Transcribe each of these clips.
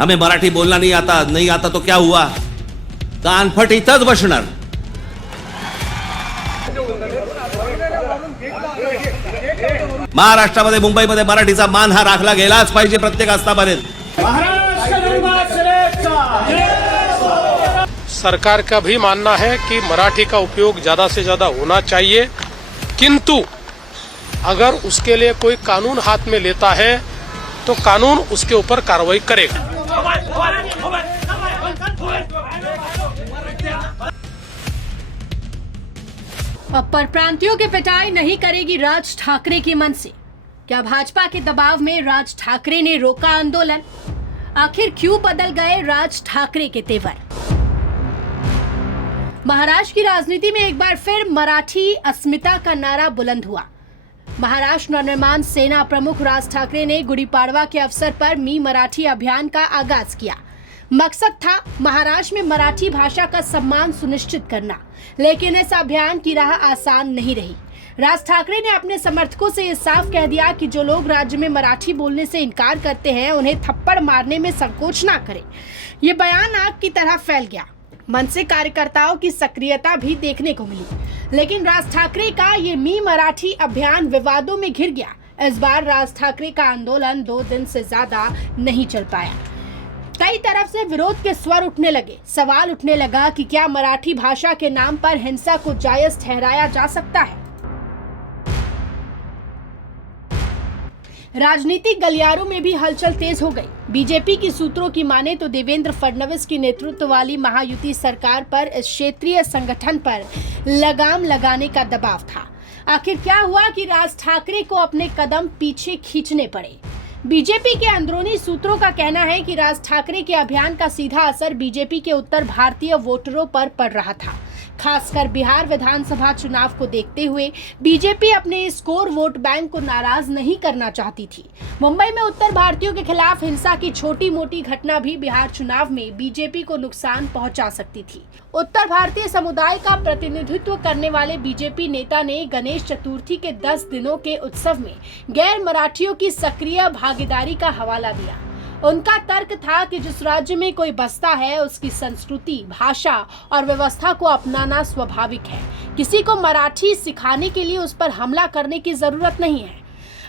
हमें मराठी बोलना नहीं आता तो क्या हुआ, कानफट इथंच बसणार. महाराष्ट्रामध्ये मुंबईमध्ये मराठीचा मान हा राखला गेलाच पाहिजे प्रत्येक आस्थापनेत. सरकार का भी मानना है कि मराठी का उपयोग ज्यादा से ज्यादा होना चाहिए, किंतु अगर उसके लिए कोई कानून हाथ में लेता है तो कानून उसके ऊपर कार्रवाई करेगा. अब परप्रांतियों की पिटाई नहीं करेगी राज ठाकरे की मन से. क्या भाजपा के दबाव में राज ठाकरे ने रोका आंदोलन? आखिर क्यों बदल गए राज ठाकरे के तेवर? महाराष्ट्र की राजनीति में एक बार फिर मराठी अस्मिता का नारा बुलंद हुआ. महाराष्ट्र नवनिर्माण सेना प्रमुख राज ठाकरे ने गुड़ी पाड़वा के अवसर पर मी मराठी अभियान का आगाज किया. मकसद था महाराष्ट्र में मराठी भाषा का सम्मान सुनिश्चित करना, लेकिन इस अभियान की राह आसान नहीं रही. राज ठाकरे ने अपने समर्थकों से ये साफ कह दिया कि जो लोग राज्य में मराठी बोलने से इनकार करते हैं उन्हें थप्पड़ मारने में संकोच ना करें. ये बयान आग की तरह फैल गया. मन से कार्यकर्ताओं की सक्रियता भी देखने को मिली, लेकिन राज ठाकरे का ये मी मराठी अभियान विवादों में घिर गया. इस बार राज ठाकरे का आंदोलन 2 दिन से ज्यादा नहीं चल पाया. कई तरफ से विरोध के स्वर उठने लगे. सवाल उठने लगा कि क्या मराठी भाषा के नाम पर हिंसा को जायज ठहराया जा सकता है. राजनीतिक गलियारों में भी हलचल तेज हो गई. बीजेपी की सूत्रों की माने तो देवेंद्र फडणवीस की नेतृत्व वाली महायुति सरकार पर इस क्षेत्रीय संगठन पर लगाम लगाने का दबाव था. आखिर क्या हुआ कि राज ठाकरे को अपने कदम पीछे खींचने पड़े? बीजेपी के अंदरूनी सूत्रों का कहना है कि राज ठाकरे के अभियान का सीधा असर बीजेपी के उत्तर भारतीय वोटरों पर पड़ रहा था. खासकर बिहार विधानसभा चुनाव को देखते हुए बीजेपी अपने इस कोर वोट बैंक को नाराज नहीं करना चाहती थी. मुंबई में उत्तर भारतीयों के खिलाफ हिंसा की छोटी मोटी घटना भी बिहार चुनाव में बीजेपी को नुकसान पहुंचा सकती थी. उत्तर भारतीय समुदाय का प्रतिनिधित्व करने वाले बीजेपी नेता ने गणेश चतुर्थी के 10 दिनों के उत्सव में गैर मराठियों की सक्रिय भागीदारी का हवाला दिया. उनका तर्क था कि जिस राज्य में कोई बसता है उसकी संस्कृति, भाषा और व्यवस्था को अपनाना स्वाभाविक है. किसी को मराठी सिखाने के लिए उस पर हमला करने की जरूरत नहीं है.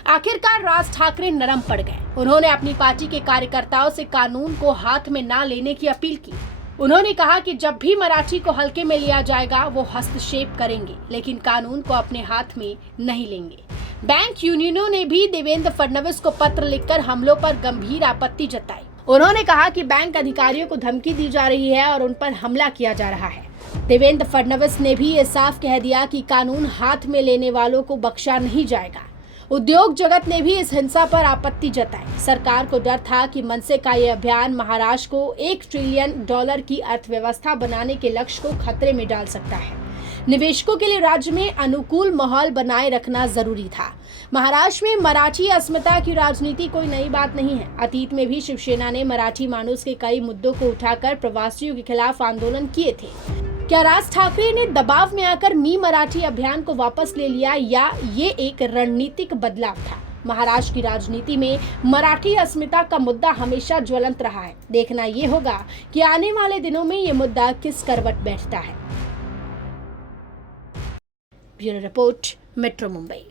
आखिरकार राज ठाकरे नरम पड़ गए. उन्होंने अपनी पार्टी के कार्यकर्ताओं से कानून को हाथ में ना लेने की अपील की. उन्होंने कहा कि जब भी मराठी को हल्के में लिया जाएगा वो हस्तक्षेप करेंगे, लेकिन कानून को अपने हाथ में नहीं लेंगे. बैंक यूनियनों ने भी देवेंद्र फडणवीस को पत्र लिखकर हमलों पर गंभीर आपत्ति जताई. उन्होंने कहा कि बैंक अधिकारियों को धमकी दी जा रही है और उन पर हमला किया जा रहा है. देवेंद्र फडणवीस ने भी ये साफ कह दिया कि कानून हाथ में लेने वालों को बख्शा नहीं जाएगा. उद्योग जगत ने भी इस हिंसा पर आपत्ति जताई. सरकार को डर था कि मनसे का ये अभियान महाराष्ट्र को $1 ट्रिलियन की अर्थव्यवस्था बनाने के लक्ष्य को खतरे में डाल सकता है. निवेशकों के लिए राज्य में अनुकूल माहौल बनाए रखना जरूरी था. महाराष्ट्र में मराठी अस्मिता की राजनीति कोई नई बात नहीं है. अतीत में भी शिवसेना ने मराठी मानुस के कई मुद्दों को उठाकर प्रवासियों के खिलाफ आंदोलन किए थे. क्या राज ठाकरे ने दबाव में आकर मी मराठी अभियान को वापस ले लिया या ये एक रणनीतिक बदलाव था? महाराष्ट्र की राजनीति में मराठी अस्मिता का मुद्दा हमेशा ज्वलंत रहा है. देखना ये होगा कि आने वाले दिनों में ये मुद्दा किस करवट बैठता है. Bureau report, metro Mumbai.